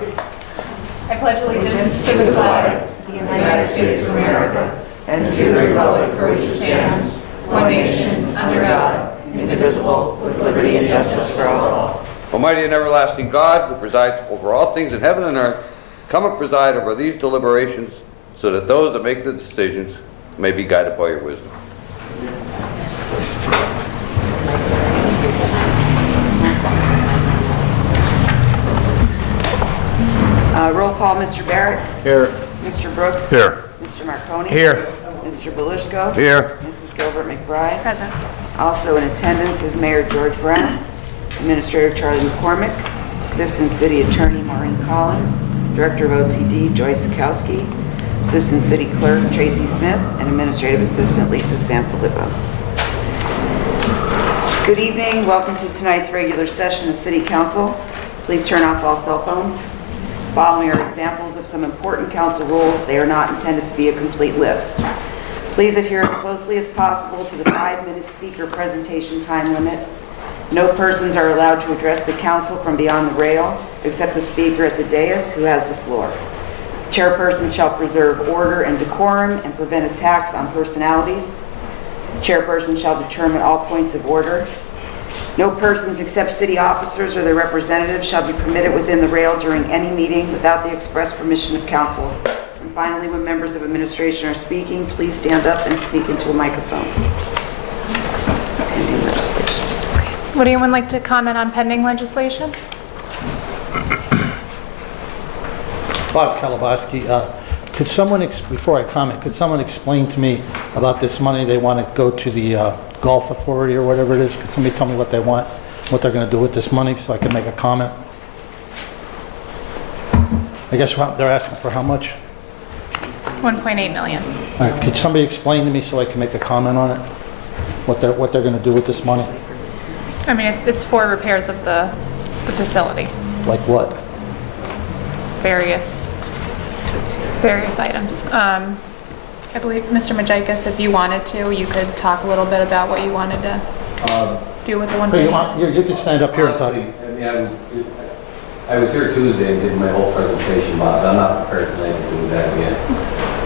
I pledge allegiance to the flag of the United States of America and to the republic for which it stands, one nation, under God, indivisible, with liberty and justice for all. Almighty and everlasting God, who presides over all things in heaven and earth, come and preside over these deliberations, so that those that make the decisions may be guided by your wisdom. Roll call, Mr. Barrett. Here. Mr. Brooks. Here. Mr. Marconi. Here. Mr. Belushko. Here. Mrs. Gilbert McBride. Present. Also in attendance is Mayor George Brown, Administrator Charlie McCormick, Assistant City Attorney Maureen Collins, Director of OCD Joyce Sikowski, Assistant City Clerk Tracy Smith, and Administrative Assistant Lisa Sanfilippo. Good evening. Welcome to tonight's regular session of City Council. Please turn off all cell phones. Following are examples of some important council rules. They are not intended to be a complete list. Please adhere as closely as possible to the 5-minute speaker presentation time limit. No persons are allowed to address the council from beyond the rail, except the speaker at the dais who has the floor. The chairperson shall preserve order and decorum and prevent attacks on personalities. The chairperson shall determine all points of order. No persons except city officers or their representatives shall be permitted within the rail during any meeting without the express permission of council. And finally, when members of administration are speaking, please stand up and speak into a microphone. Pending legislation. Would anyone like to comment on pending legislation? Bob Kalabowski, could someone, before I comment, could someone explain to me about this money they want to go to the Golf Authority or whatever it is? Could somebody tell me what they want, what they're going to do with this money so I can make a comment? I guess they're asking for how much? 1.8 million. All right, could somebody explain to me so I can make a comment on it? What they're going to do with this money? I mean, it's for repairs of the facility. Like what? Various items. I believe, Mr. Majikis, if you wanted to, you could talk a little bit about what you wanted to do with the 1.8. You can stand up here and talk. Honestly, I mean, I was here Tuesday and did my whole presentation, Bob. I'm not prepared tonight to do that again.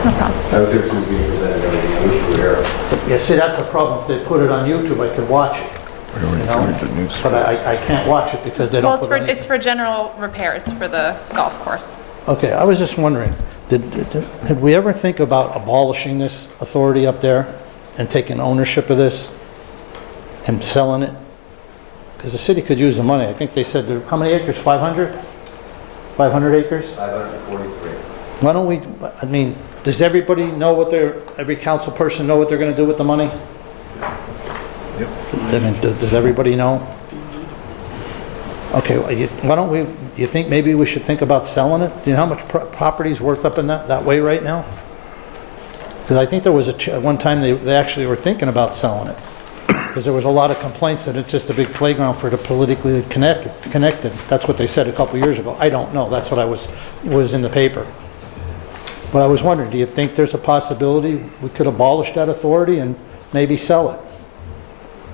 No problem. I was here Tuesday and presented everything. I wish you were here. Yeah, see, that's the problem. If they put it on YouTube, I could watch it. You know? But I can't watch it because they don't Well, put it on it's for general repairs for the golf course. Okay, I was just wondering, did we ever think about abolishing this authority up there and taking ownership of this and selling it? Because the city could use the money. I think they said, how many acres? 500? 500 acres? 543. Why don't we, I mean, does everybody know what every council person know what they're going to do with the money? Yep. I mean, does everybody know? Okay, why don't we, do you think maybe we should think about selling it? Do you know how much property is worth up in that way right now? Because I think there was one time they actually were thinking about selling it. Because there was a lot of complaints that it's just a big playground for the politically connected. That's what they said a couple years ago. I don't know. That's what was in the paper. But I was wondering, do you think there's a possibility we could abolish that authority and maybe sell it?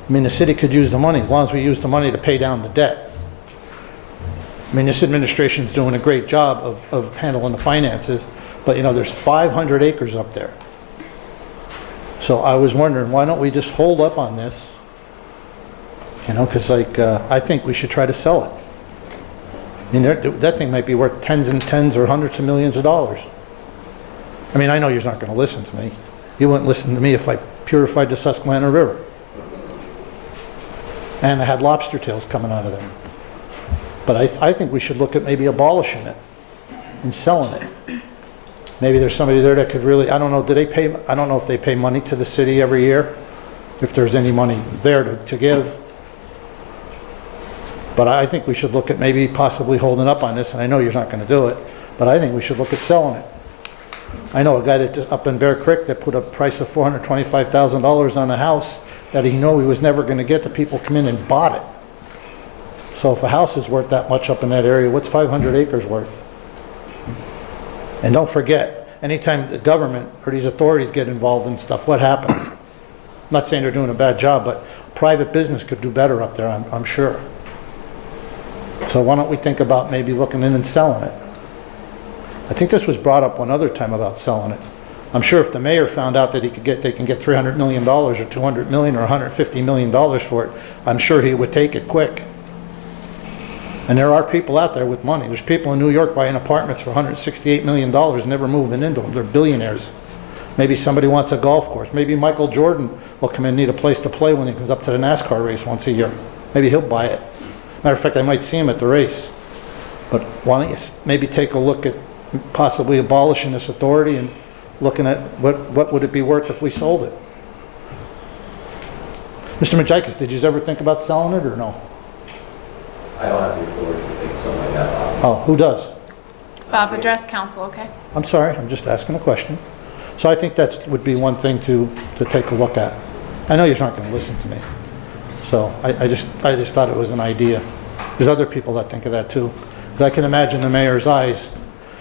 I mean, the city could use the money as long as we use the money to pay down the debt. I mean, this administration's doing a great job of handling the finances, but you know, there's 500 acres up there. So I was wondering, why don't we just hold up on this? You know, because like, I think we should try to sell it. I mean, that thing might be worth tens and tens or hundreds of millions of dollars. I mean, I know you're not going to listen to me. You wouldn't listen to me if I purified the Susquehanna River. And I had lobster tails coming out of there. But I think we should look at maybe abolishing it and selling it. Maybe there's somebody there that could really, I don't know, I don't know if they pay money to the city every year, if there's any money there to give. But I think we should look at maybe possibly holding up on this, and I know you're not going to do it, but I think we should look at selling it. I know a guy that just up in Bear Creek that put a price of $425,000 on a house that he knew he was never going to get. The people come in and bought it. So if a house is worth that much up in that area, what's 500 acres worth? And don't forget, anytime the government or these authorities get involved in stuff, what happens? I'm not saying they're doing a bad job, but private business could do better up there, I'm sure. So why don't we think about maybe looking in and selling it? I think this was brought up one other time about selling it. I'm sure if the mayor found out that they can get $300 million or $200 million or $150 million for it, I'm sure he would take it quick. And there are people out there with money. There's people in New York buying apartments for $168 million, never moving into them. They're billionaires. Maybe somebody wants a golf course. Maybe Michael Jordan will come in and need a place to play when he comes up to the NASCAR race once a year. Maybe he'll buy it. Matter of fact, I might see him at the race. But why don't you maybe take a look at possibly abolishing this authority and looking at what would it be worth if we sold it? Mr. Majikis, did you ever think about selling it or no? I don't have the authority to think something like that, Bob. Oh, who does? Bob, address council, okay? I'm sorry, I'm just asking a question. So I think that would be one thing to take a look at. I know you're not going to listen to me. So I just thought it was an idea. There's other people that think of that too. But I can imagine the mayor's eyes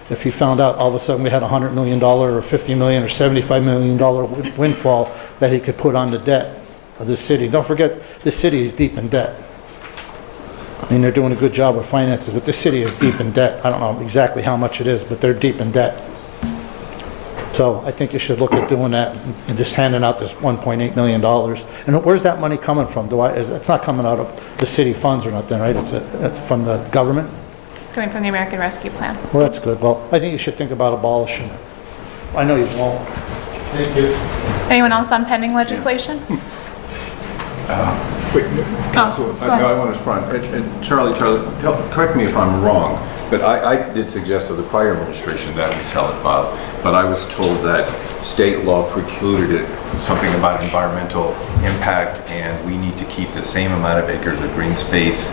if he found out all of a sudden we had a $100 million or $50 million or $75 million windfall that he could put on the debt of this city. Don't forget, this city is deep in debt. I mean, they're doing a good job with finances, but this city is deep in debt. I don't know exactly how much it is, but they're deep in debt. So I think you should look at doing that and just handing out this $1.8 million. And where's that money coming from? It's not coming out of the city funds or nothing, right? It's from the government? It's coming from the American Rescue Plan. Well, that's good. Well, I think you should think about abolishing it. I know you won't. Thank you. Anyone else on pending legislation? Wait, go no, ahead. I want to respond. And Charlie, correct me if I'm wrong, but I did suggest to the prior administration that we sell it, Bob, but I was told that state law precluded it, something about environmental impact, and we need to keep the same amount of acres of green space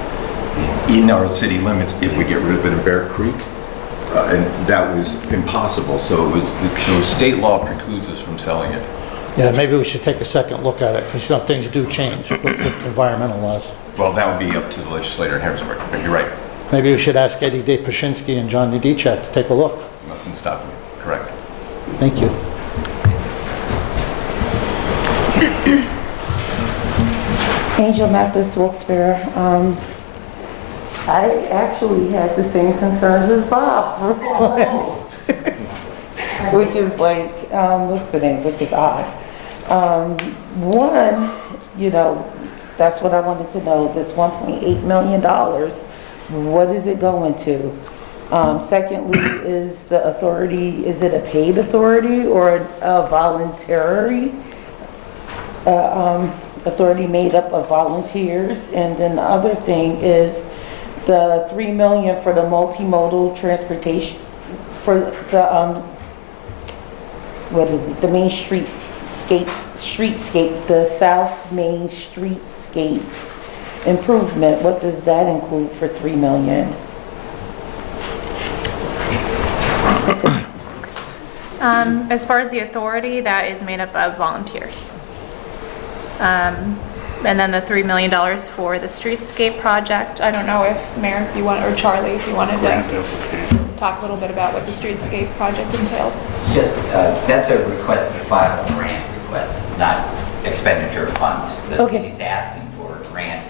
in our city limits if we get rid of it in Bear Creek. And that was impossible, so state law precludes us from selling it. Yeah, maybe we should take a second look at it, because things do change with environmental laws. Well, that would be up to the legislator in Harrisburg, but you're right. Maybe we should ask Eddie Dapashinsky and John Nedechak to take a look. Nothing's stopping it. Correct. Thank you. Angel Mathis, Wilkes-Barre. I actually had the same concerns as Bob for once. Which is like, what's the name, which is odd. One, that's what I wanted to know, this $1.8 million, what is it going to? Secondly, is the authority, is it a paid authority or a voluntary authority made up of volunteers? And then the other thing is the $3 million for the multimodal transportation, for the, what is it, the Main streetscape, the South Main Streetscape improvement, what does that include for $3 million? As far as the authority, that is made up of volunteers. And then the $3 million for the streetscape project. I don't know if Mayor, if you want, or Charlie, if you wanted to talk a little bit about what the streetscape project entails. Just, that's a request to file a grant request. It's not expenditure of funds. The city's asking for a grant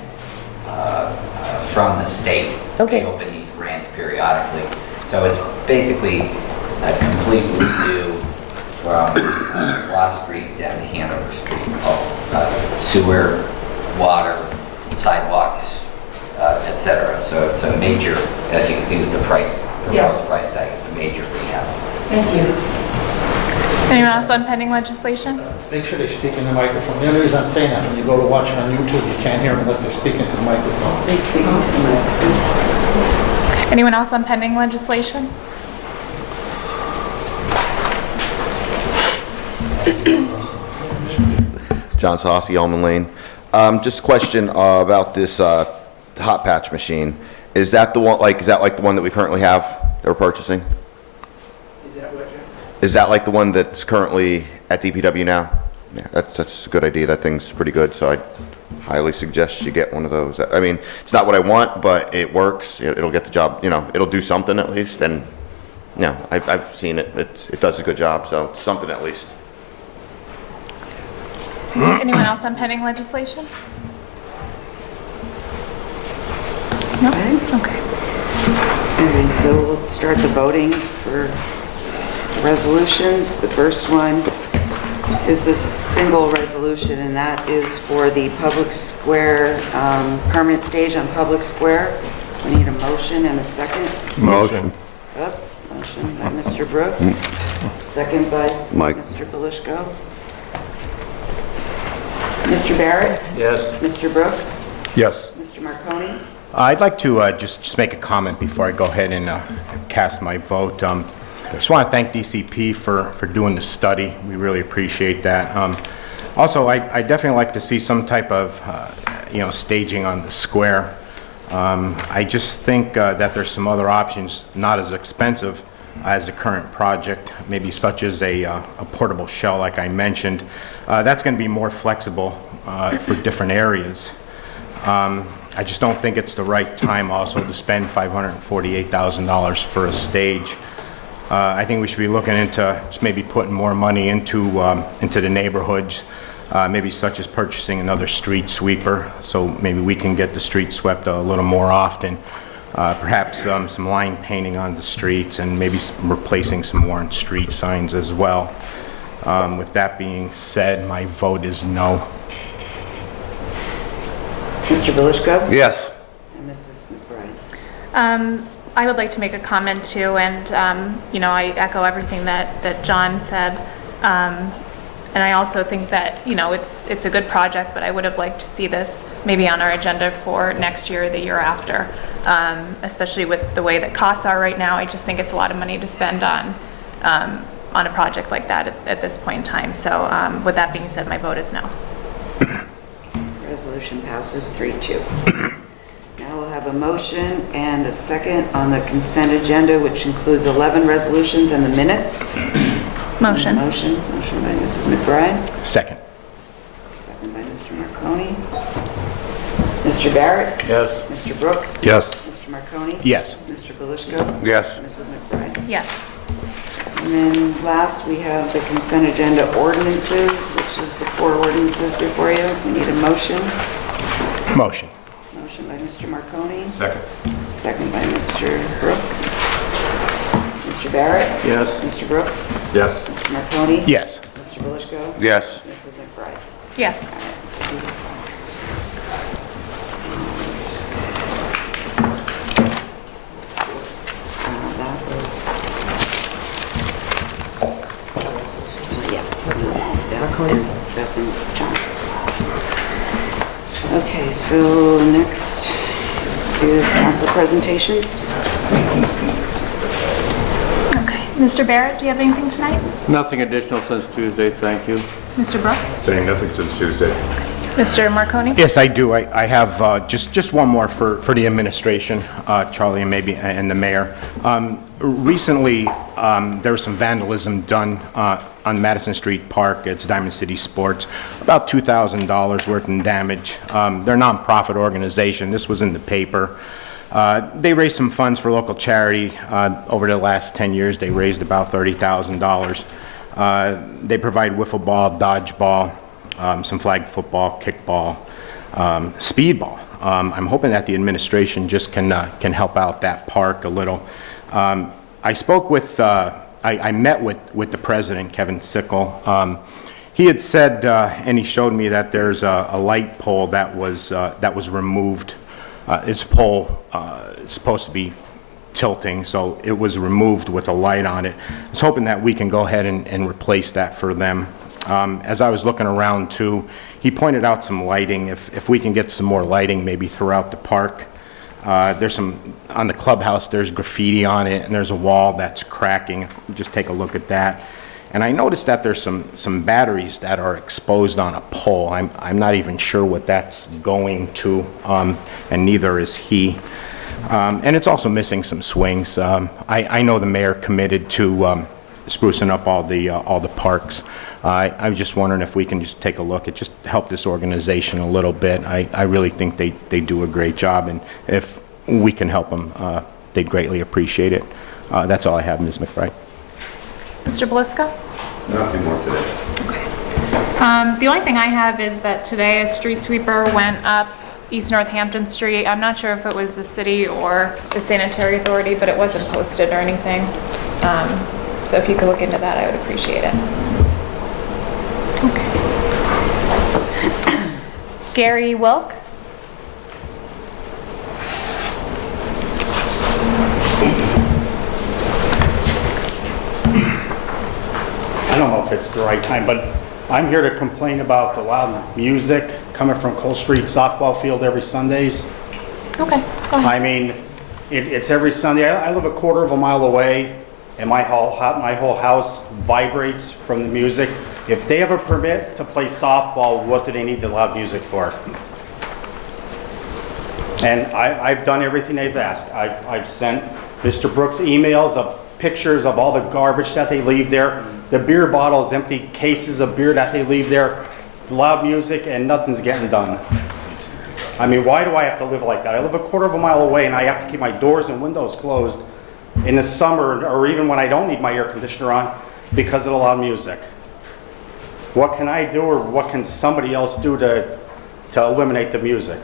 from the state. Okay. They open these grants periodically. So it's basically a complete redo from Law Street down to Hanover Street. Sewer, water, sidewalks, etc. So it's a major, as you can see with the price, proposed price tag, it's a major rehab. Thank you. Anyone else on pending legislation? Make sure they speak in the microphone. The only reason I'm saying that, when you go to watch it on YouTube, you can't hear them unless they speak into the microphone. They speak into the microphone. Anyone else on pending legislation? John Saucy, Almond Lane. Just a question about this hot patch machine. Is that the one? Is that like the one that we currently have that we're purchasing? Is that what, Jim? Is that like the one that's currently at DPW now? Yeah, that's a good idea. That thing's pretty good. So I highly suggest you get one of those. I mean, it's not what I want, but it works. It'll get the job. It'll do something at least. And I've seen it. It does a good job. So something at least. Anyone else on pending legislation? No? Okay. All right, so we'll start the voting for resolutions. The first one is the single resolution, and that is for the public square, permanent stage on public square. We need a motion and a second. Motion. Motion by Mr. Brooks, second by Mike. Mr. Belishko. Mr. Barrett? Yes. Mr. Brooks? Yes. Mr. Marconi? I'd like to just make a comment before I go ahead and cast my vote. I just want to thank DCP for doing the study. We really appreciate that. Also, I definitely like to see some type of, staging on the square. I just think that there's some other options not as expensive as the current project, maybe such as a portable shell like I mentioned. That's going to be more flexible for different areas. I just don't think it's the right time also to spend $548,000 for a stage. I think we should be looking into just maybe putting more money into the neighborhoods, maybe such as purchasing another street sweeper, so maybe we can get the street swept a little more often. Perhaps some line painting on the streets and maybe replacing some more street signs as well. With that being said, my vote is no. Mr. Belishko? Yes. And Mrs. McBride? I would like to make a comment too, and, I echo everything that John said. And I also think that, it's a good project, but I would have liked to see this maybe on our agenda for next year or the year after, especially with the way that costs are right now. I just think it's a lot of money to spend on a project like that at this point in time. So with that being said, my vote is no. Resolution passes 3-2. Now we'll have a motion and a second on the consent agenda, which includes 11 resolutions and the minutes. Motion. Motion by Mrs. McBride, Second. second by Mr. Marconi. Mr. Barrett? Yes. Mr. Brooks? Yes. Mr. Marconi? Yes. Mr. Belishko? Yes. Mrs. McBride? Yes. And then last, we have the consent agenda ordinances, which is the 4 ordinances before you. We need a motion. Motion. Motion by Mr. Marconi, Second. second by Mr. Brooks. Mr. Barrett? Yes. Mr. Brooks? Yes. Mr. Marconi? Yes. Mr. Belishko? Yes. Mrs. McBride? Yes. That was... Beth and John. Okay, so next is council presentations. Okay. Mr. Barrett, do you have anything tonight? Nothing additional since Tuesday, thank you. Mr. Brooks? Saying nothing since Tuesday. Mr. Marconi? Yes, I do. I have just one more for the administration, Charlie, and the mayor. Recently, there was some vandalism done on Madison Street Park. It's Diamond City Sports. About $2,000 worth in damage. They're a nonprofit organization. This was in the paper. They raised some funds for local charity. Over the last 10 years, they raised about $30,000. They provide wiffle ball, dodgeball, some flag football, kickball, speedball. I'm hoping that the administration just can help out that park a little. I spoke with, I met with the president, Kevin Sickle. He had said, and he showed me that there's a light pole that was removed. Its pole is supposed to be tilting, so it was removed with a light on it. I was hoping that we can go ahead and replace that for them. As I was looking around too, he pointed out some lighting. If we can get some more lighting maybe throughout the park. There's some, on the clubhouse, there's graffiti on it, and there's a wall that's cracking. Just take a look at that. And I noticed that there's some batteries that are exposed on a pole. I'm not even sure what that's going to, and neither is he. And it's also missing some swings. I know the mayor committed to sprucing up all the parks. I'm just wondering if we can just take a look at just help this organization a little bit. I really think they do a great job, and if we can help them, they'd greatly appreciate it. That's all I have, Ms. McBride. Mr. Belishko? Nothing more today. Okay. The only thing I have is that today a street sweeper went up East Northampton Street. I'm not sure if it was the city or the sanitary authority, but it wasn't posted or anything. So if you could look into that, I would appreciate it. Okay. Gary Wilk? I don't know if it's the right time, but I'm here to complain about the loud music coming from Cole Street softball field every Sundays. Okay, go ahead. I mean, it's every Sunday. I live a quarter of a mile away, and my whole house vibrates from the music. If they have a permit to play softball, what do they need the loud music for? And I've done everything they've asked. I've sent Mr. Brooks emails of pictures of all the garbage that they leave there, the beer bottles, empty cases of beer that they leave there, loud music, and nothing's getting done. I mean, why do I have to live like that? I live a quarter of a mile away, and I have to keep my doors and windows closed in the summer, or even when I don't need my air conditioner on, because of the loud music. What can I do, or what can somebody else do to eliminate the music?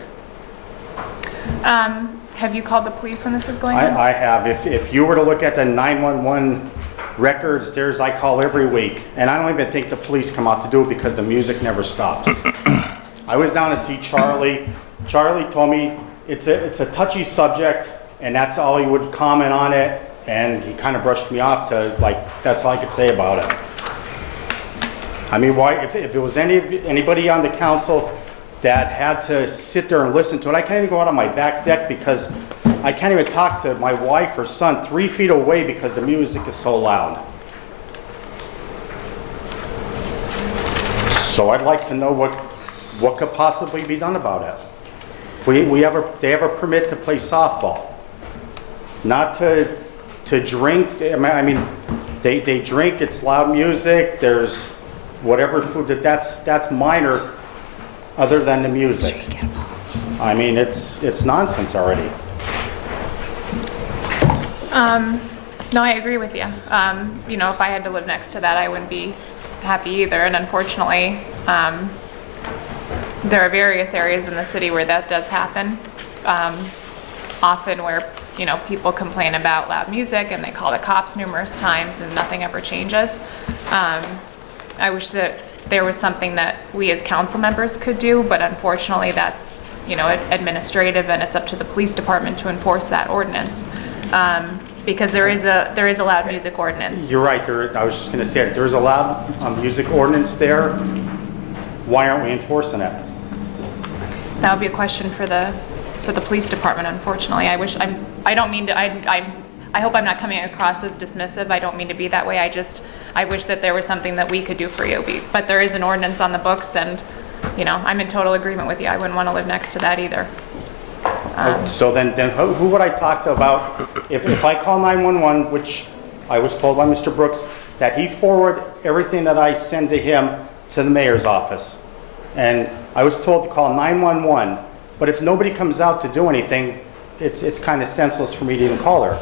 Have you called the police when this is going on? I have. If you were to look at the 911 records, I call every week, and I don't even think the police come out to do it because the music never stops. I was down to see Charlie. Charlie told me it's a touchy subject, and that's all he would comment on it, and he kind of brushed me off to, like, that's all I could say about it. I mean, why, if it was anybody on the council that had to sit there and listen to it, I can't even go out on my back deck because I can't even talk to my wife or son 3 feet away because the music is so loud. So I'd like to know what could possibly be done about it. They have a permit to play softball, not to drink. I mean, they drink. It's loud music. There's whatever food that's minor, other than the music. I mean, it's nonsense already. No, I agree with you. You know, if I had to live next to that, I wouldn't be happy either. And unfortunately, there are various areas in the city where that does happen. Often where, you know, people complain about loud music and they call the cops numerous times and nothing ever changes. I wish that there was something that we as council members could do, but unfortunately that's, you know, administrative, and it's up to the police department to enforce that ordinance. Because there is a loud music ordinance. You're right. I was just going to say it. There is a loud music ordinance there. Why aren't we enforcing it? That would be a question for the police department, unfortunately. I hope I'm not coming across as dismissive. I don't mean to be that way. I wish that there was something that we could do for you. But there is an ordinance on the books, and, you know, I'm in total agreement with you. I wouldn't want to live next to that either. So then who would I talk to about, if I call 911, which I was told by Mr. Brooks, that he forward everything that I send to him to the mayor's office. And I was told to call 911, but if nobody comes out to do anything, it's kind of senseless for me to even call her.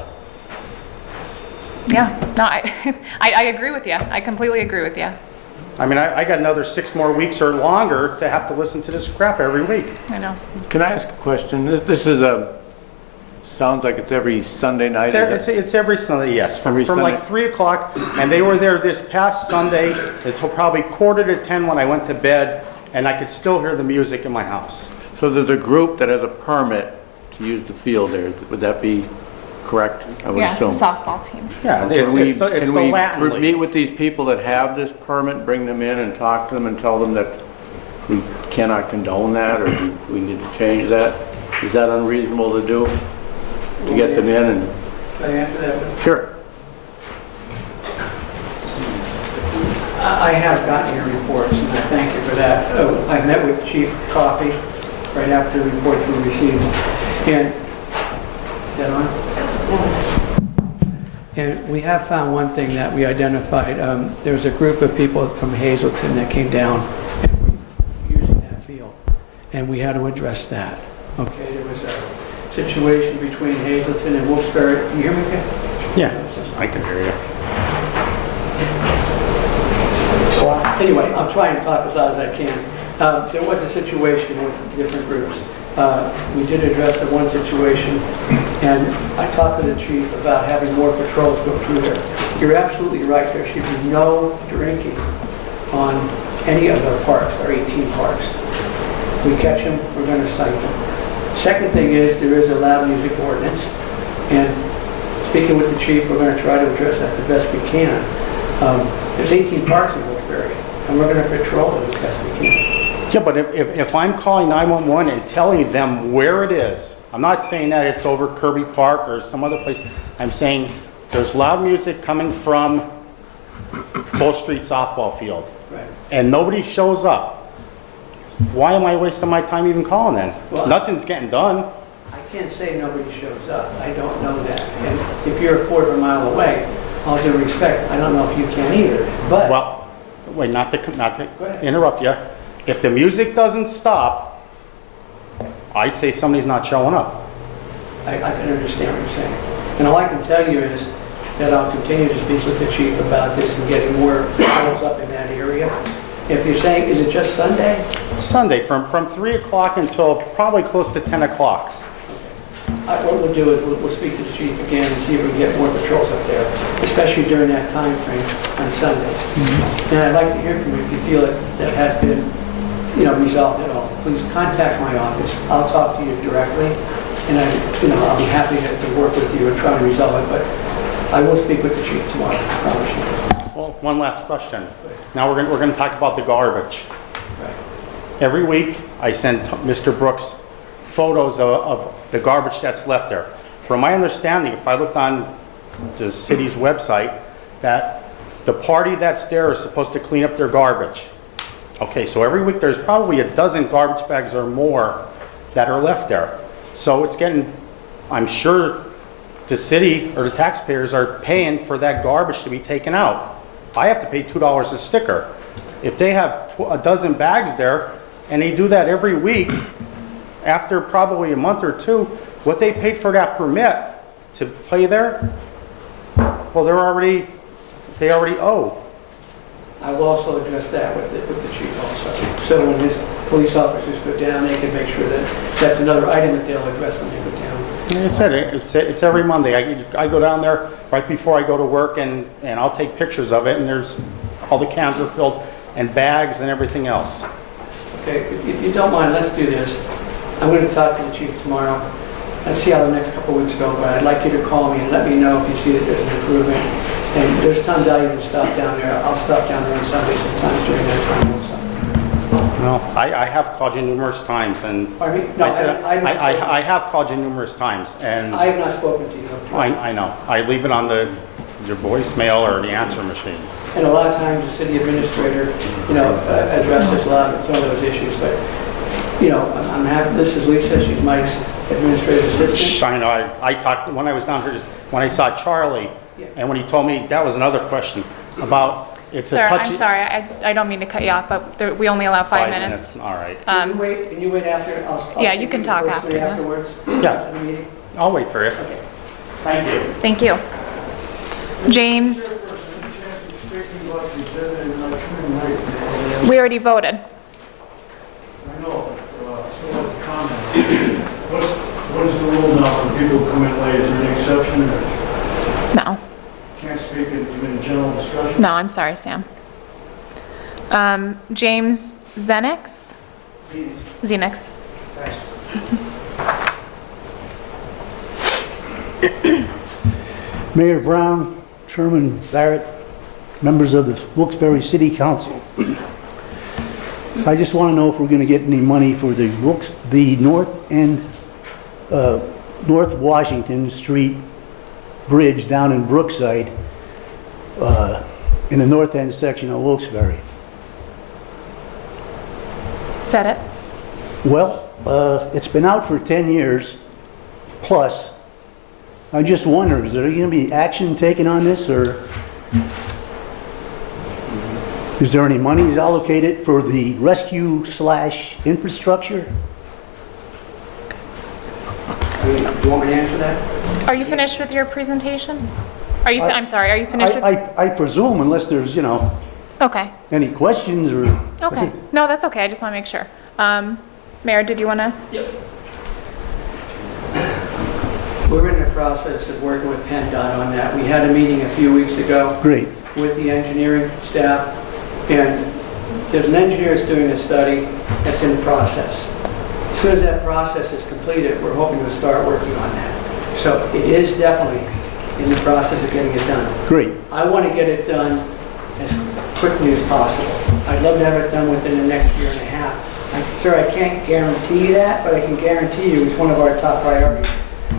Yeah, no, I agree with you. I completely agree with you. I mean, I got another 6 more weeks or longer to have to listen to this crap every week. I know. Can I ask a question? This is sounds like it's every Sunday night. It's every Sunday, yes. From Sunday? Like 3 o'clock, and they were there this past Sunday until probably 9:45 when I went to bed, and I could still hear the music in my house. So there's a group that has a permit to use the field there. Would that be correct? I would Yeah, assume. it's a softball team. Yeah, it's the Latin League. Meet with these people that have this permit, bring them in and talk to them and tell them that we cannot condone that, or we need to change that? Is that unreasonable to do? To get them in and... Can I answer that? Sure. I have gotten your reports, and I thank you for that. Oh, I met with Chief Coffey right after the reports were received. And, is that on? And we have found one thing that we identified. There was a group of people from Hazleton that came down and were using that field, and we had to address that. Okay, there was a situation between Hazleton and Wilkes-Barre. Can you hear me okay? Yeah, I can hear you. Anyway, I'm trying to talk as loud as I can. There was a situation with different groups. We did address the one situation, and I talked to the chief about having more patrols go through there. You're absolutely right, there should be no drinking on any of our parks, our 18 parks. If we catch them, we're going to cite them. Second thing is, there is a loud music ordinance, and speaking with the chief, we're going to try to address that the best we can. There's 18 parks in Wilkes-Barre, and we're going to patrol it as best we can. Yeah, but if I'm calling 911 and telling them where it is, I'm not saying that it's over Kirby Park or some other place. I'm saying there's loud music coming from Bull Street softball field, Right. and nobody shows up. Why am I wasting my time even calling then? Well, Nothing's getting done. I can't say nobody shows up. I don't know that. And if you're a quarter of a mile away, all due respect, I don't know if you can either. But Well, wait, not to Go ahead. interrupt you. If the music doesn't stop, I'd say somebody's not showing up. I can understand what you're saying. And all I can tell you is that I'll continue to speak with the chief about this and getting more patrols up in that area. If you're saying, is it just Sunday? Sunday, from 3 o'clock until probably close to 10 o'clock. What we'll do is we'll speak to the chief again and see if we can get more patrols up there, especially during that time frame on Sundays. And I'd like to hear from you if you feel that has been, resolved at all. Please contact my office. I'll talk to you directly, and I'll be happy to work with you and try to resolve it. But I will speak with the chief tomorrow. I promise you. Well, one last question. Now we're going to talk about the garbage. Right. Every week, I send Mr. Brooks photos of the garbage that's left there. From my understanding, if I looked on the city's website, that the party that's there is supposed to clean up their garbage. Okay, so every week there's probably a dozen garbage bags or more that are left there. So it's getting, I'm sure the city or the taxpayers are paying for that garbage to be taken out. I have to pay $2 a sticker. If they have a dozen bags there and they do that every week, after probably a month or two, what they paid for that permit to play there, well, they already owe. I will also address that with the chief also. So when his police officers go down, they can make sure that that's another item that they'll address when they go down. Like I said, it's every Monday. I go down there right before I go to work and I'll take pictures of it, and there's, all the cans are filled and bags and everything else. Okay, if you don't mind, let's do this. I'm going to talk to the chief tomorrow and see how the next couple of weeks go, but I'd like you to call me and let me know if you see that there's an improvement. And there's times I even stop down there. I'll stop down there on Sunday sometimes during that time also. No, I have called you numerous times, and Pardon me? No, I have called you numerous times, and I have not spoken to you. I know. I leave it on your voicemail or the answer machine. And a lot of times the city administrator, addresses a lot of some of those issues, but, I'm happy, this is Lisa, she's Mike's administrative assistant. I know. I talked, when I was down here, when I saw Charlie, and when he told me, that was another question about, it's a Sir, touchy... I'm sorry, I don't mean to cut you off, but we only allow 5 minutes. All right. Can you wait after? I'll Yeah, you can talk after that. afterwards. Yeah. After the meeting. I'll wait for you. Okay. Thank you. Thank you. James, we already voted. I know, so what comment? What is the rule now when people come in late? Is there any exception or No, can't speak in general discussion? no, I'm sorry, Sam. James Zenix? Zenix. Mayor Brown, Chairman Barrett, members of the Wilkes-Barre City Council. I just want to know if we're going to get any money for the North Washington Street Bridge down in Brookside, in the north end section of Wilkes-Barre. Is that it? Well, it's been out for 10 years plus. I just wonder, is there going to be action taken on this, or is there any monies allocated for the rescue/infrastructure? Do you want me to answer that? Are you finished with your presentation? I'm sorry, are you finished with? I presume, unless there's, Okay, any questions or... okay. No, that's okay, I just want to make sure. Mayor, did you want to? Yep. We're in the process of working with PennDOT on that. We had a meeting a few weeks ago Great. with the engineering staff, and there's an engineer that's doing a study that's in process. As soon as that process is completed, we're hoping to start working on that. So it is definitely in the process of getting it done. Great. I want to get it done as quickly as possible. I'd love to have it done within the next year and a half. Sir, I can't guarantee you that, but I can guarantee you it's one of our top priorities.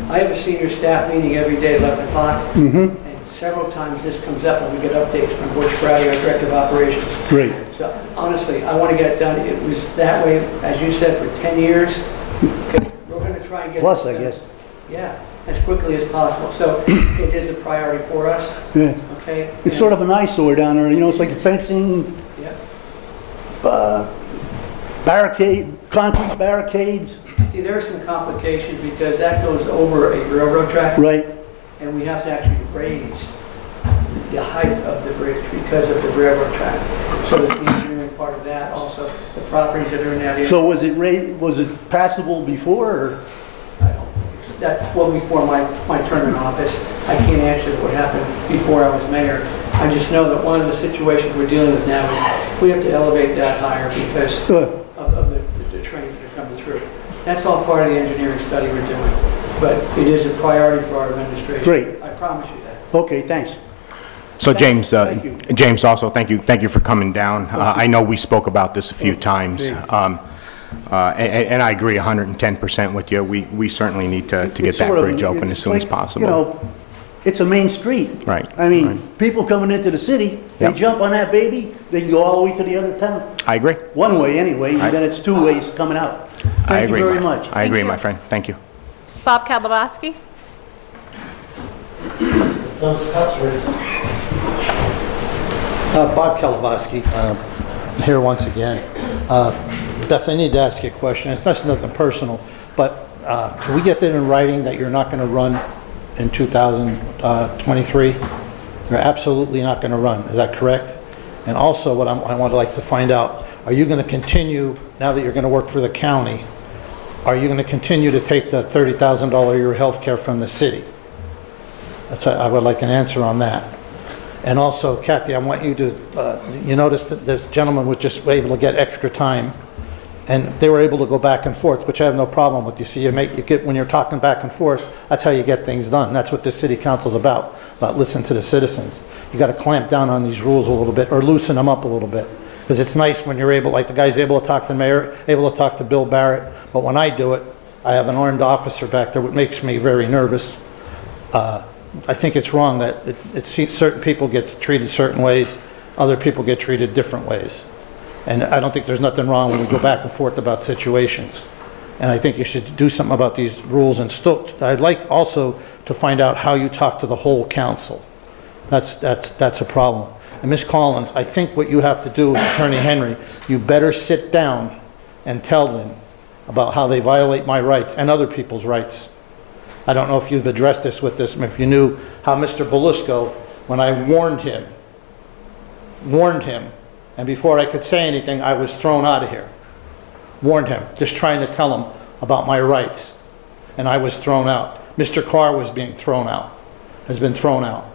I have a senior staff meeting every day at 11 o'clock, and several times this comes up when we get updates from Wilkes-Barre, our Director of Operations. Great. So honestly, I want to get it done. It was that way, as you said, for 10 years. Okay, we're going to try and get Plus, it I done. guess. Yeah, as quickly as possible. So it is a priority for us, Yeah. okay? It's sort of an eyesore down there, you know, it's like fencing, Yeah. barricade, concrete barricades. See, there are some complications because that goes over a railroad track. Right. And we have to actually raise the height of the bridge because of the railroad track. So there's the engineering part of that, also the properties that are in that area. So was it passable before, or? That's well before my term in office. I can't answer what happened before I was mayor. I just know that one of the situations we're dealing with now is we have to elevate that higher because of the trains that are coming through. That's all part of the engineering study we're doing. But it is a priority for our administration. Great. I promise you that. Okay, thanks. So James, Thank you. James, also, thank you for coming down. I know we spoke about this a few times, and I agree 110% with you. We certainly need to get It's that sort of- bridge open it's as soon as like, possible. You know, it's a main street. Right. I mean, right. people coming into the city, they Yep. jump on that baby, they can go all the way to the other town. I agree. One way anyway, and then it's two ways coming out. I Thank agree. you very much. I agree, you. my friend. Thank you. Bob Kalabowski? Bob Kalabowski, here once again. Beth, I need to ask you a question. It's nothing personal, but can we get that in writing that you're not going to run in 2023? You're absolutely not going to run. Is that correct? And also, what I would like to find out, are you going to continue, now that you're going to work for the county, are you going to continue to take the $30,000 a year health care from the city? I would like an answer on that. And also, Kathy, I want you to, you noticed that this gentleman was just able to get extra time, and they were able to go back and forth, which I have no problem with. You see, you get, when you're talking back and forth, that's how you get things done. That's what this city council's about listening to the citizens. You got to clamp down on these rules a little bit, or loosen them up a little bit. Because it's nice when you're able, like the guy's able to talk to the mayor, able to talk to Bill Barrett, but when I do it, I have an armed officer back there, which makes me very nervous. I think it's wrong that certain people get treated certain ways, other people get treated different ways. And I don't think there's nothing wrong when we go back and forth about situations. And I think you should do something about these rules. And still, I'd like also to find out how you talk to the whole council. That's a problem. And Ms. Collins, I think what you have to do with Attorney Henry, you better sit down and tell them about how they violate my rights and other people's rights. I don't know if you've addressed this with this, if you knew how Mr. Belusco, when I warned him, and before I could say anything, I was thrown out of here. Warned him, just trying to tell him about my rights, and I was thrown out. Mr. Carr was being thrown out, has been thrown out.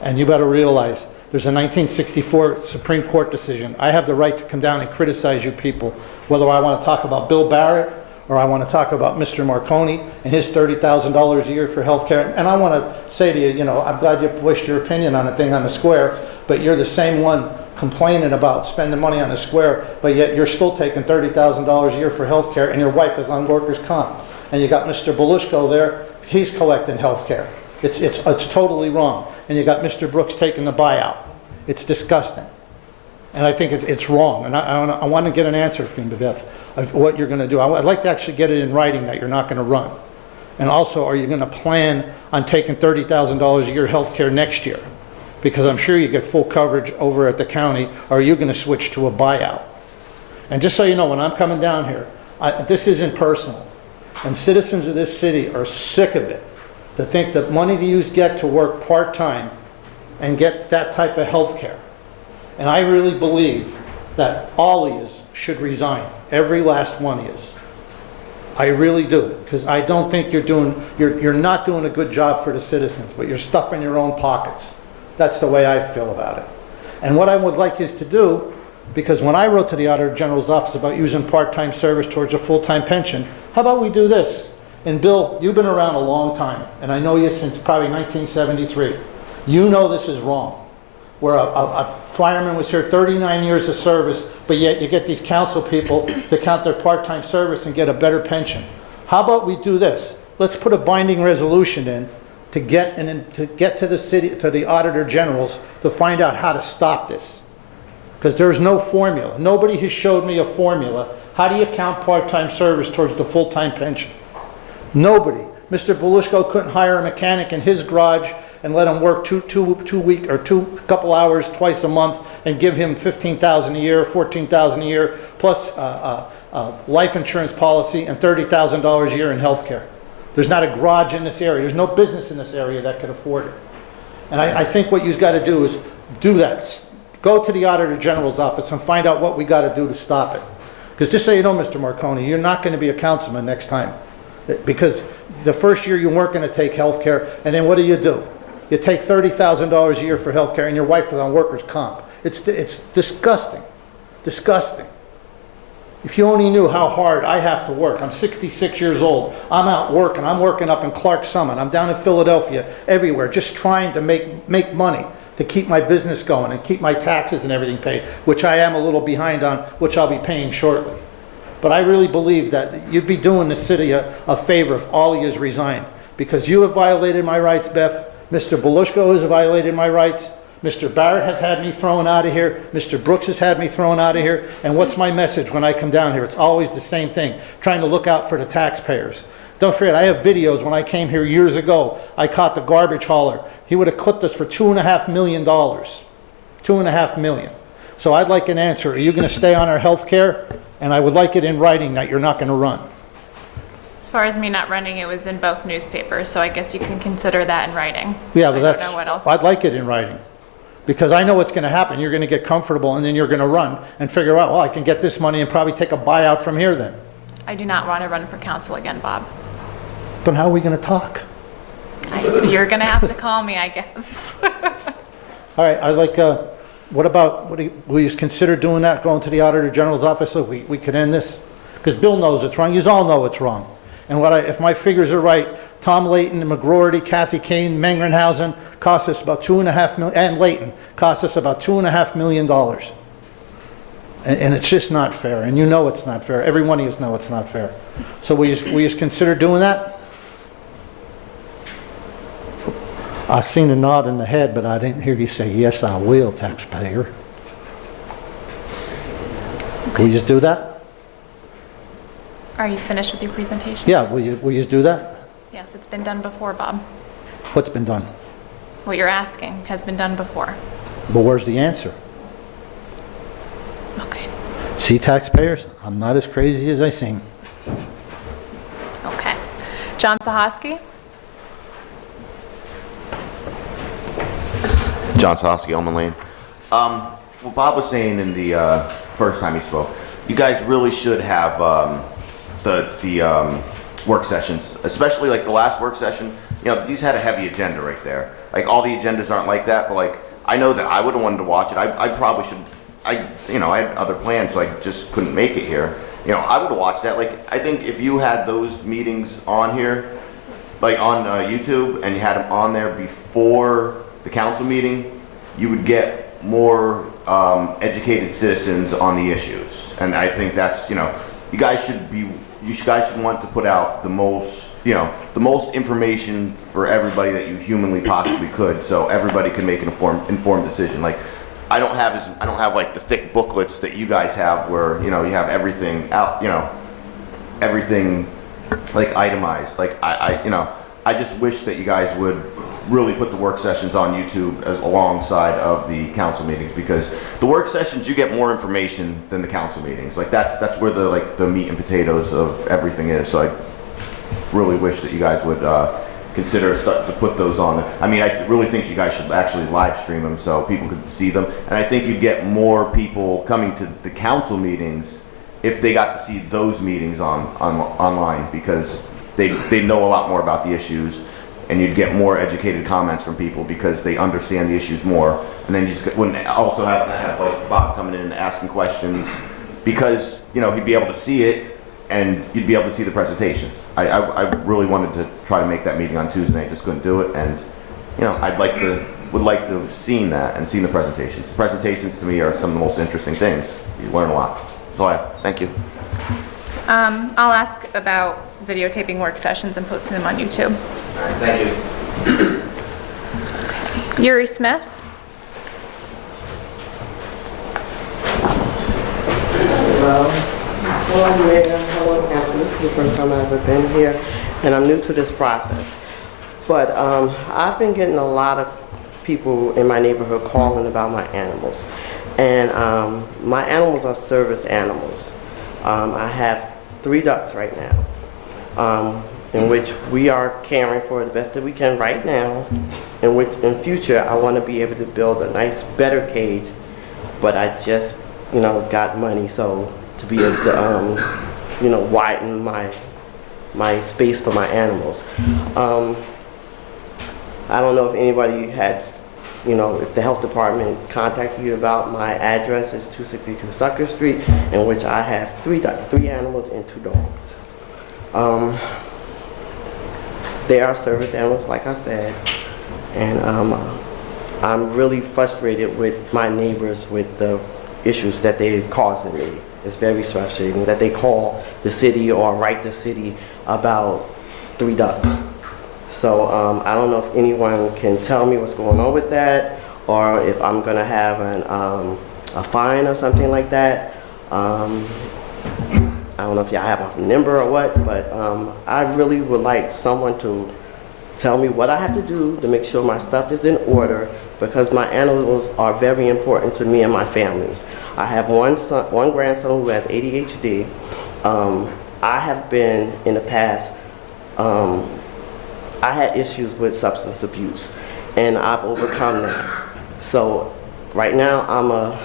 And you better realize, there's a 1964 Supreme Court decision. I have the right to come down and criticize you people, whether I want to talk about Bill Barrett, or I want to talk about Mr. Marconi and his $30,000 a year for health care. And I want to say to you, you know, I'm glad you voiced your opinion on a thing on the square, but you're the same one complaining about spending money on the square, but yet you're still taking $30,000 a year for health care, and your wife is on workers' comp. And you got Mr. Belusco there, he's collecting health care. It's totally wrong. And you got Mr. Brooks taking the buyout. It's disgusting. And I think it's wrong. And I want to get an answer from you, Beth, of what you're going to do. I'd like to actually get it in writing that you're not going to run. And also, are you going to plan on taking $30,000 a year health care next year? Because I'm sure you get full coverage over at the county, or are you going to switch to a buyout? And just so you know, when I'm coming down here, this isn't personal. And citizens of this city are sick of it, to think that money that you get to work part-time and get that type of health care. And I really believe that all of you should resign. Every last one of you. I really do, because I don't think you're not doing a good job for the citizens, but you're stuffing your own pockets. That's the way I feel about it. And what I would like is to do, because when I wrote to the Auditor General's office about using part-time service towards a full-time pension, how about we do this? And Bill, you've been around a long time, and I know you since probably 1973. You know this is wrong. Where a fireman was here 39 years of service, but yet you get these council people to count their part-time service and get a better pension. How about we do this? Let's put a binding resolution in to get to the city, to the Auditor Generals, to find out how to stop this. Because there's no formula. Nobody has showed me a formula. How do you count part-time service towards the full-time pension? Nobody. Mr. Belushko couldn't hire a mechanic in his garage and let him work a couple hours twice a month and give him $15,000 a year, $14,000 a year, plus life insurance policy and $30,000 a year in health care. There's not a garage in this area. There's no business in this area that could afford it. And I think what you've got to do is do that. Go to the Auditor General's office and find out what we got to do to stop it. Because just so you know, Mr. Marconi, you're not going to be a councilman next time. Because the first year you weren't going to take health care, and then what do? You take $30,000 a year for health care, and your wife was on workers' comp. It's disgusting. Disgusting. If you only knew how hard I have to work. I'm 66 years old. I'm out working. I'm working up in Clark Summit. I'm down in Philadelphia, everywhere, just trying to make money to keep my business going and keep my taxes and everything paid, which I am a little behind on, which I'll be paying shortly. But I really believe that you'd be doing the city a favor if all of you resigned. Because you have violated my rights, Beth. Mr. Belushko has violated my rights. Mr. Barrett has had me thrown out of here. Mr. Brooks has had me thrown out of here. And what's my message when I come down here? It's always the same thing, trying to look out for the taxpayers. Don't forget, I have videos when I came here years ago. I caught the garbage hauler. He would have clipped us for $2.5 million. $2.5 million. So I'd like an answer. Are you going to stay on our health care? And I would like it in writing that you're not going to run. As far as me not running, it was in both newspapers, so I guess you can consider that in writing. Yeah, but I don't know what else. I'd like it in writing. Because I know what's going to happen. You're going to get comfortable and then you're going to run and figure out, well, I can get this money and probably take a buyout from here then. I do not want to run for council again, Bob. But how are we going to talk? You're going to have to call me, I guess. All right, I'd like, will you consider doing that, going to the Auditor General's office so we could end this? Because Bill knows it's wrong. You all know it's wrong. And if my figures are right, Tom Layton, McGroarty, Kathy Kane, Mengrenhausen cost us about $2.5 million, and Layton cost us about $2.5 million. And it's just not fair. And you know it's not fair. Every one of you know it's not fair. So will you consider doing that? I seen a nod in the head, but I didn't hear you say, yes, I will, taxpayer. Can we just do that? Are you finished with your presentation? Yeah, will you just do that? Yes, it's been done before, Bob. What's been done? What you're asking has been done before. But where's the answer? Okay. See, taxpayers, I'm not as crazy as I seem. Okay. John Sahoski? John Sosky, Elman Lane. What Bob was saying in the first time he spoke, you guys really should have the work sessions, especially like the last work session. You know, these had a heavy agenda right there. Like all the agendas aren't like that, but like I know that I would have wanted to watch it. I probably should. I had other plans, so I just couldn't make it here. You know, I would have watched that. Like I think if you had those meetings on here, like on YouTube, and you had them on there before the council meeting, you would get more educated citizens on the issues. And I think that's, you guys should want to put out the most information for everybody that you humanly possibly could, so everybody can make an informed decision. Like I don't have like the thick booklets that you guys have where, you have everything out, everything like itemized. Like I just wish that you guys would really put the work sessions on YouTube as alongside of the council meetings, because the work sessions, you get more information than the council meetings. Like that's where the meat and potatoes of everything is. So I really wish that you guys would consider to put those on. I mean, I really think you guys should actually live stream them so people could see them. And I think you'd get more people coming to the council meetings if they got to see those meetings online, because they know a lot more about the issues, and you'd get more educated comments from people because they understand the issues more. And then you just wouldn't also have to have like Bob coming in and asking questions, because he'd be able to see it and you'd be able to see the presentations. I really wanted to try to make that meeting on Tuesday night, just couldn't do it, and would like to have seen that and seen the presentations. The presentations to me are some of the most interesting things. You learn a lot. That's all I have. Thank you. I'll ask about videotaping work sessions and posting them on YouTube. All right, thank you. Yuri Smith? Hello, Mayor. Hello, Council. This is the first time I've ever been here, and I'm new to this process. But I've been getting a lot of people in my neighborhood calling about my animals. And my animals are service animals. I have 3 ducks right now, in which we are caring for the best that we can right now, in which in future I want to be able to build a nice, better cage, but I just, got money, so to be able to, widen my space for my animals. I don't know if anybody had, if the health department contacted you about my address. It's 262 Sucker Street, in which I have 3 animals and 2 dogs. They are service animals, like I said, and I'm really frustrated with my neighbors with the issues that they're causing me. It's very frustrating that they call the city or write the city about 3 ducks. So I don't know if anyone can tell me what's going on with that, or if I'm gonna have a fine or something like that. I don't know if y'all have my number or what, but I really would like someone to tell me what I have to do to make sure my stuff is in order, because my animals are very important to me and my family. I have one grandson who has ADHD. I have been in the past, I had issues with substance abuse, and I've overcome that. So right now I'm a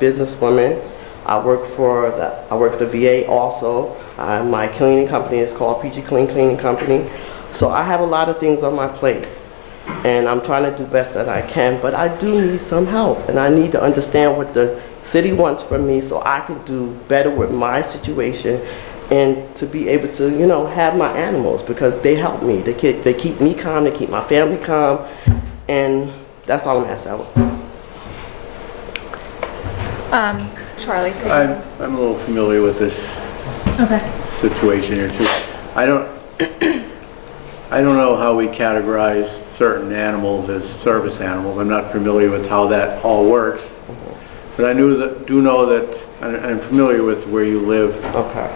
businesswoman. I work for the VA also. My cleaning company is called PG Clean Cleaning Company. So I have a lot of things on my plate, and I'm trying to do best that I can, but I do need some help, and I need to understand what the city wants from me so I can do better with my situation, and to be able to, have my animals, because they help me. They keep me calm, they keep my family calm, and that's all I'm asking. Charlie? I'm a little familiar with this situation here too. I don't know how we categorize certain animals as service animals. I'm not familiar with how that all works. But I do know that, and I'm familiar with where you live. Okay.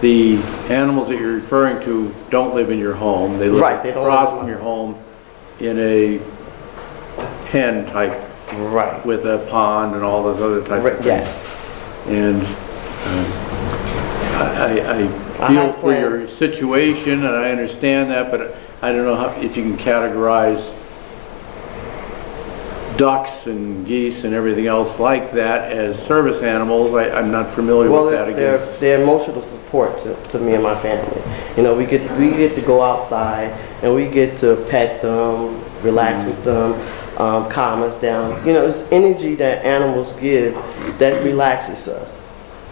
The animals that you're referring to don't live in your home. They live across from your home in a pen type, with a pond and all those other types of things. Yes. And I feel for your situation, and I understand that, but I don't know if you can categorize ducks and geese and everything else like that as service animals. I'm not familiar with that again. They're emotional support to me and my family. We get to go outside and we get to pet them, relax with them, calm us down. It's energy that animals give that relaxes us.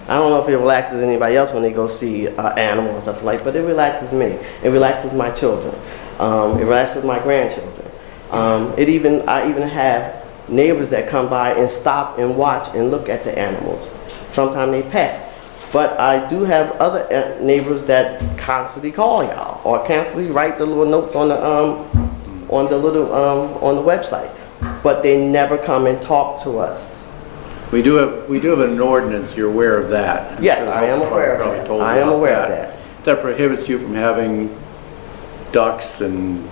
I don't know if it relaxes anybody else when they go see an animal and stuff like that, but it relaxes me. It relaxes my children. It relaxes my grandchildren. I even have neighbors that come by and stop and watch and look at the animals. Sometimes they pet. But I do have other neighbors that constantly call y'all or constantly write the little notes on the website. But they never come and talk to us. We do have an ordinance. You're aware of that? Yes, I am aware of that. I am aware of that. That prohibits you from having ducks and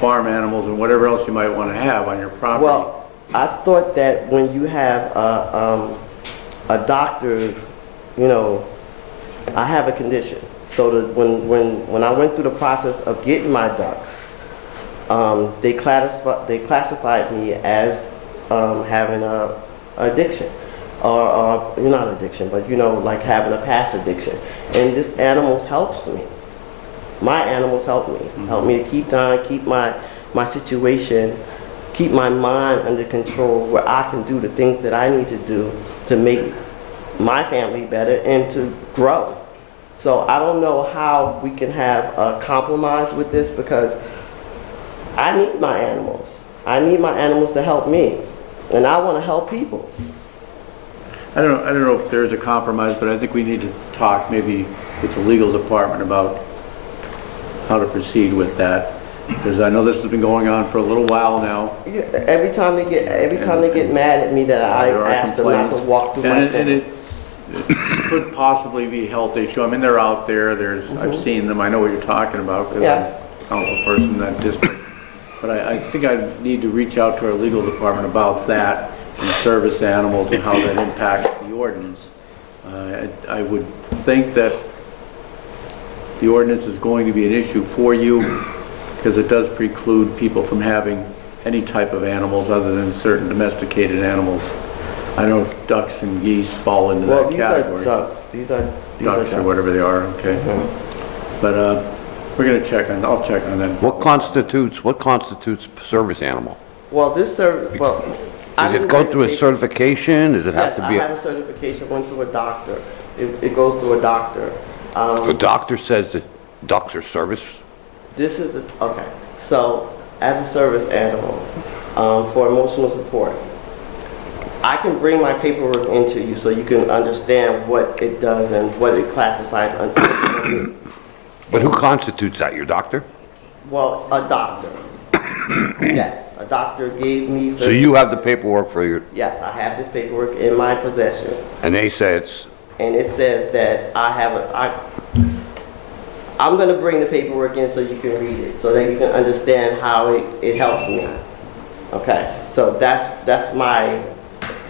farm animals and whatever else you might want to have on your property. Well, I thought that when you have a doctor, I have a condition. So that when I went through the process of getting my ducks, they classified me as having a addiction or not addiction, but like having a past addiction. And this animals helps me. My animals help me. Help me to keep down, keep my situation, keep my mind under control where I can do the things that I need to do to make my family better and to grow. So I don't know how we can have a compromise with this because I need my animals. I need my animals to help me, and I want to help people. I don't know if there's a compromise, but I think we need to talk maybe with the legal department about how to proceed with that. Because I know this has been going on for a little while now. Yeah, every time they get mad at me that I ask them not to walk through my thing. And it could possibly be a health issue. I mean, they're out there. I've seen them. I know what you're talking about because I'm a council person in that district. But I think I need to reach out to our legal department about that and service animals and how that impacts the ordinance. I would think that the ordinance is going to be an issue for you because it does preclude people from having any type of animals other than certain domesticated animals. I don't know if ducks and geese fall into that category. These are ducks or whatever they are, okay. But we're going to check on, I'll check on that. What constitutes service animal? Well, does it go through a certification? Does it have to be? I have a certification, went through a doctor. It goes through a doctor. The doctor says that ducks are service? Okay. So, as a service animal, for emotional support, I can bring my paperwork into you so you can understand what it does and what it classifies under. But who constitutes that? Your doctor? Well, a doctor. Yes, a doctor gave me. So you have the paperwork for your... Yes, I have this paperwork in my possession. And they say it's... And it says that I'm going to bring the paperwork in so you can read it, so that you can understand how it helps me. Okay, so that's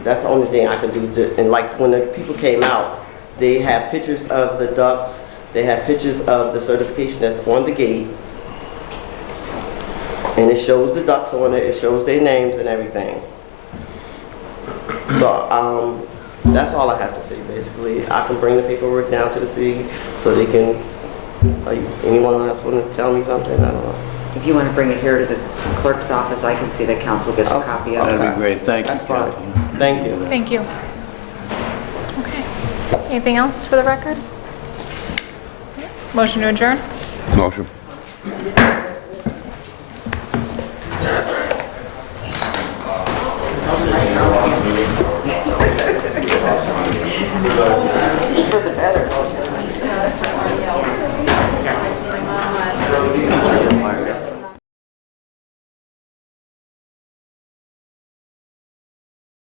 the only thing I can do. And like when the people came out, they have pictures of the ducks, they have pictures of the certification that's on the gate, and it shows the ducks on it, it shows their names and everything. So that's all I have to say basically. I can bring the paperwork down to the city so they can, anyone else want to tell me something? I don't know. If you want to bring it here to the clerk's office, I can see that council gets a copy of it. That'd be great, thank you. That's fine. Thank you. Thank you. Okay. Anything else for the record? Motion to adjourn? Motion.